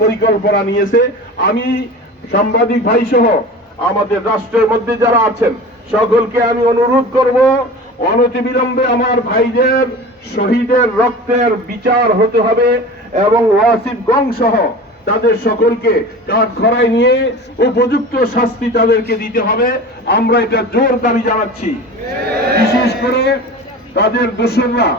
পরিকল্পনা নিয়েছে। আমি সাংবাদিক ভাই সহ আমাদের রাষ্ট্রের মধ্যে যারা আছেন সকলকে আমি অনুরোধ করব, অনতিবিলম্বে আমার ভাইদের শহীদের রক্তের বিচার হতে হবে এবং ওয়াসিফ গং সহ তাদের সকলকে কাঠগড়ায় নিয়ে উপযুক্ত শাস্তি তাদেরকে দিতে হবে। আমরা এটা জোর দাবি জানাচ্ছি। বিশেষ করে তাদের দোসররা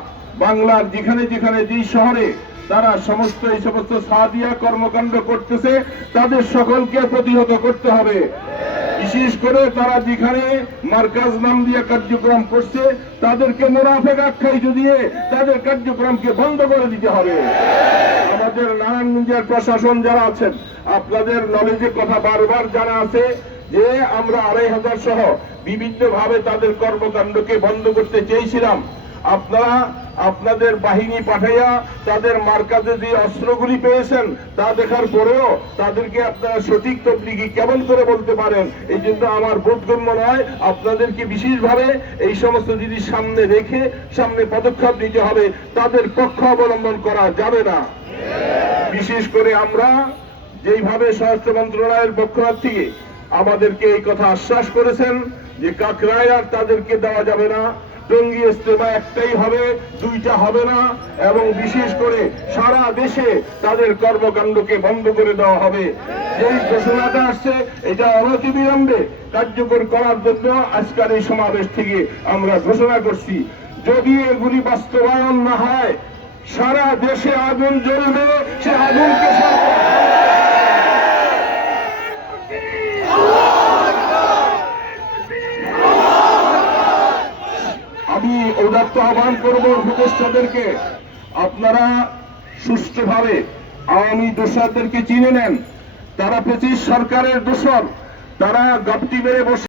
বাংলার যেখানে যেখানে যেই শহরে তারা সমস্ত এই সমস্ত সাদিয়া কর্মকাণ্ড করতেছে তাদের সকলকে প্রতিহত করতে হবে। বিশেষ করে তারা যেখানে মার্কাজ নাম দিয়ে কার্যক্রম করছে তাদেরকে মুনাফেক আখ্যায়িত দিয়ে তাদের কার্যক্রমকে বন্ধ করে দিতে হবে। আমাদের নারায়ণগঞ্জের প্রশাসন যারা আছেন আপনাদের নলেজে কথা বারবার জানা আছে যে আমরা ২৫০০ সহ বিভিন্ন ভাবে তাদের কর্মকাণ্ডকে বন্ধ করতে চেয়েছিলাম। আপনারা আপনাদের বাহিনী পাঠাইয়া তাদের মার্কাজে যে অস্ত্রগুলি পেয়েছেন তা দেখার পরেও তাদেরকে আপনারা সঠিক তবলিগি কেমন করে বলতে পারেন? এই জন্য আমার বোধগম্য নয়। আপনাদেরকে বিশেষভাবে এই সমস্ত জিনিস সামনে রেখে সামনে পদক্ষেপ নিতে হবে, তাদের পক্ষ অবলম্বন করা যাবে না। বিশেষ করে আমরা যেইভাবে স্বরাষ্ট্র মন্ত্রণালয়ের পক্ষ থেকে আমাদেরকে এই কথা আশ্বাস করেছেন যে কাকরায় আর তাদেরকে দেওয়া যাবে না, টঙ্গী ইজতেমা একটাই হবে, দুইটা হবে না, এবং বিশেষ করে সারা দেশে তাদের কর্মকাণ্ডকে বন্ধ করে দেওয়া হবে। এই ঘোষণাটা আসছে এটা অনতিবিলম্বে কার্যকর করার জন্য আজকের এই সমাবেশ থেকে আমরা ঘোষণা করছি। যদি এগুলি বাস্তবায়ন না হয় সারা দেশে আগুন জ্বলবে, সে আগুনকে আমি উদাত্ত আহ্বান করব উপদেষ্টাদেরকে, আপনারা সুষ্ঠুভাবে আওয়ামী দোসরদেরকে চিনে নেন। তারা ২৫ সরকারের দোসর, তারা গাপটি মেরে বসে